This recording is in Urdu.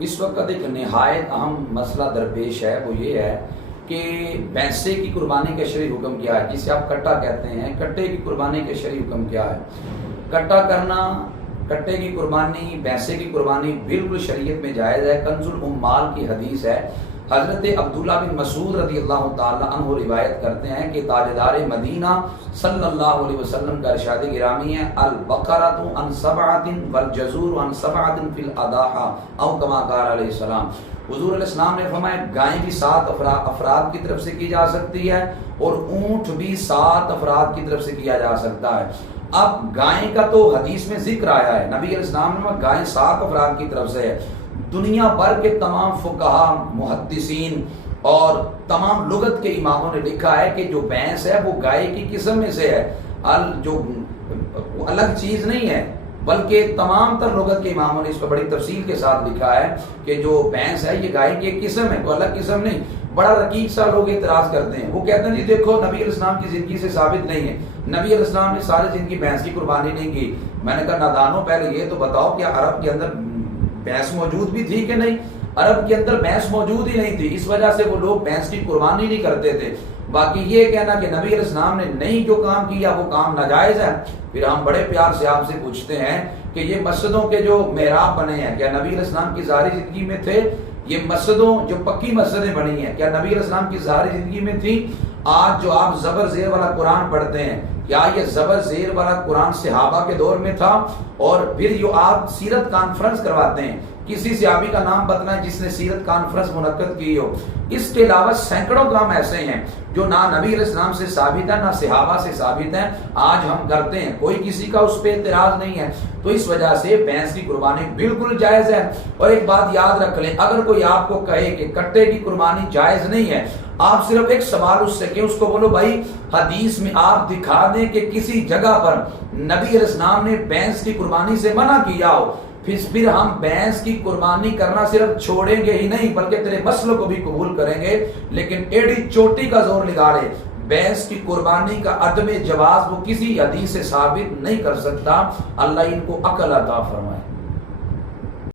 اس وقت ایک نہایت اہم مسئلہ درپیش ہے، وہ یہ ہے کہ بھینسے کی قربانی کا شرعی حکم کیا ہے، جسے آپ کٹا کہتے ہیں، کٹے کی قربانی کا شرعی حکم کیا ہے۔ کٹا کرنا، کٹے کی قربانی، بھینسے کی قربانی بالکل شریعت میں جائز ہے۔ کنز الاموال کی حدیث ہے، حضرت عبداللہ بن مسعود رضی اللہ تعالی عنہ روایت کرتے ہیں کہ تاجدار مدینہ صلی اللہ علیہ وسلم کا ارشاد گرامی ہے، البقرۃ عن سبعۃ والجزور عن سبعۃ فی الاضحیٰ او کما قال علیہ السلام۔ حضور علیہ السلام نے فرمایا گائیں بھی 7 افراد کی طرف سے کی جا سکتی ہے اور اونٹ بھی 7 افراد کی طرف سے کیا جا سکتا ہے۔ اب گائیں کا تو حدیث میں ذکر آیا ہے، نبی علیہ السلام نے گائیں 7 افراد کی طرف سے ہے۔ دنیا بھر کے تمام فقہا، محدثین اور تمام لغت کے اماموں نے لکھا ہے کہ جو بھینس ہے وہ گائے کی قسم میں سے ہے، جو الگ چیز نہیں ہے، بلکہ تمام تر لغت کے اماموں نے اس کو بڑی تفصیل کے ساتھ لکھا ہے کہ جو بھینس ہے یہ گائے کی ایک قسم ہے، کوئی الگ قسم نہیں۔ بڑا رقیق سا لوگ اعتراض کرتے ہیں، وہ کہتے ہیں جی دیکھو نبی علیہ السلام کی زندگی سے ثابت نہیں ہے، نبی علیہ السلام نے ساری زندگی بھینس کی قربانی نہیں کی۔ میں نے کہا نادانو پہلے یہ تو بتاؤ کہ عرب کے اندر بھینس موجود بھی تھی کہ نہیں؟ عرب کے اندر بھینس موجود ہی نہیں تھی، اس وجہ سے وہ لوگ بھینس کی قربانی نہیں کرتے تھے۔ باقی یہ کہنا کہ نبی علیہ السلام نے نہیں جو کام کیا وہ کام ناجائز ہے، پھر ہم بڑے پیار سے آپ سے پوچھتے ہیں کہ یہ مسجدوں کے جو محراب بنے ہیں کیا نبی علیہ السلام کی ظاہری زندگی میں تھے؟ یہ مسجدوں جو پکی مسجدیں بنی ہیں کیا نبی علیہ السلام کی ظاہری زندگی میں تھی؟ آج جو آپ زبر زیر والا قرآن پڑھتے ہیں کیا یہ زبر زیر والا قرآن صحابہ کے دور میں تھا؟ اور پھر جو آپ سیرت کانفرنس کرواتے ہیں، کسی صحابی کا نام بتلائیں جس نے سیرت کانفرنس منعقد کی ہو۔ اس کے علاوہ سینکڑوں کام ایسے ہیں جو نہ نبی علیہ السلام سے ثابت ہے نہ صحابہ سے ثابت ہیں، آج ہم کرتے ہیں، کوئی کسی کا اس پہ اعتراض نہیں ہے۔ تو اس وجہ سے بھینس کی قربانی بالکل جائز ہے۔ اور ایک بات یاد رکھ لیں، اگر کوئی آپ کو کہے کہ کٹے کی قربانی جائز نہیں ہے، آپ صرف ایک سوال اس سے کہ اس کو بولو بھائی حدیث میں آپ دکھا دیں کہ کسی جگہ پر نبی علیہ السلام نے بھینس کی قربانی سے منع کیا ہو، پھر ہم بھینس کی قربانی کرنا صرف چھوڑیں گے ہی نہیں بلکہ تیرے مسئلے کو بھی قبول کریں گے۔ لیکن ایڑی چوٹی کا زور لگاڑے بھینس کی قربانی کا عدم جواز وہ کسی حدیث سے ثابت نہیں کر سکتا۔ اللہ ان کو عقل عطا فرمائے۔